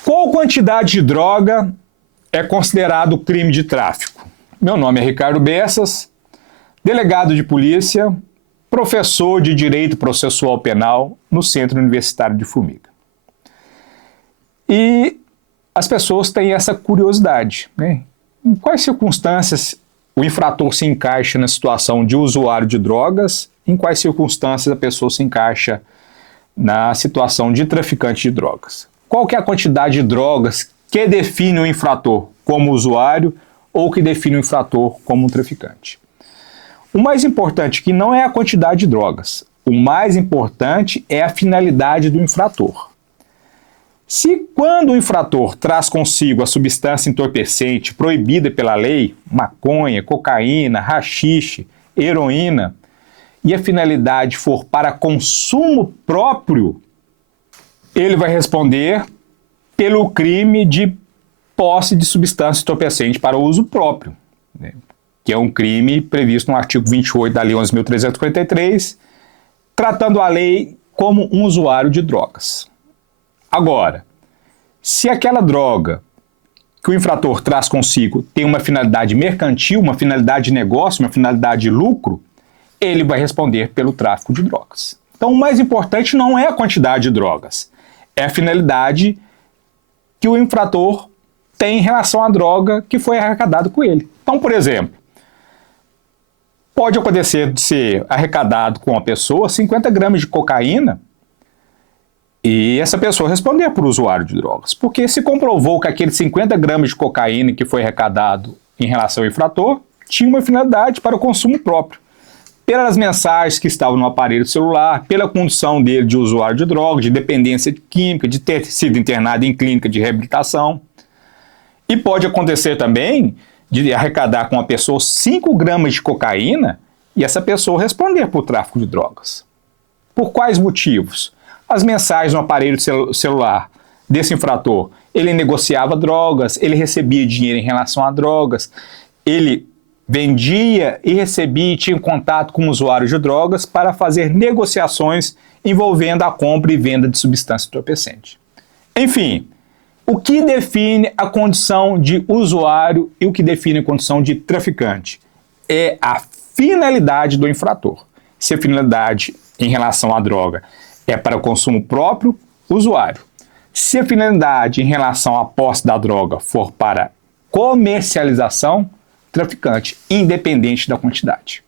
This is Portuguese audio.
Qual quantidade de droga é considerado crime de tráfico? Meu nome é Ricardo Bessas, delegado de polícia, professor de Direito Processual Penal no Centro Universitário de Formiga. E as pessoas têm essa curiosidade, né? Em quais circunstâncias o infrator se encaixa na situação de usuário de drogas? Em quais circunstâncias a pessoa se encaixa na situação de traficante de drogas? Qual que é a quantidade de drogas que define o infrator como usuário ou que define o infrator como um traficante? O mais importante que não é a quantidade de drogas. O mais importante é a finalidade do infrator. Se quando o infrator traz consigo a substância entorpecente proibida pela lei, maconha, cocaína, haxixe, heroína, e a finalidade for para consumo próprio, ele vai responder pelo crime de posse de substância entorpecente para uso próprio, né? Que é um crime previsto no artigo 28 da Lei 11.343, tratando a lei como um usuário de drogas. Agora, se aquela droga que o infrator traz consigo tem uma finalidade mercantil, uma finalidade de negócio, uma finalidade de lucro, ele vai responder pelo tráfico de drogas. Então, o mais importante não é a quantidade de drogas, é a finalidade que o infrator tem em relação à droga que foi arrecadado com ele. Então, por exemplo, pode acontecer de ser arrecadado com a pessoa 50 gramas de cocaína e essa pessoa responder por usuário de drogas. Porque se comprovou que aqueles 50 gramas de cocaína que foi arrecadado em relação ao infrator tinha uma finalidade para o consumo próprio. Pelas mensagens que estavam no aparelho celular, pela condição dele de usuário de drogas, de dependência química, de ter sido internado em clínica de reabilitação. E pode acontecer também de arrecadar com a pessoa 5 gramas de cocaína e essa pessoa responder por tráfico de drogas. Por quais motivos? As mensagens no aparelho celular desse infrator, ele negociava drogas, ele recebia dinheiro em relação a drogas, ele vendia e recebia e tinha contato com usuários de drogas para fazer negociações envolvendo a compra e venda de substância entorpecente. Enfim, o que define a condição de usuário e o que define a condição de traficante é a finalidade do infrator. Se a finalidade em relação à droga é para o consumo próprio, usuário. Se a finalidade em relação à posse da droga for para comercialização, traficante, independente da quantidade.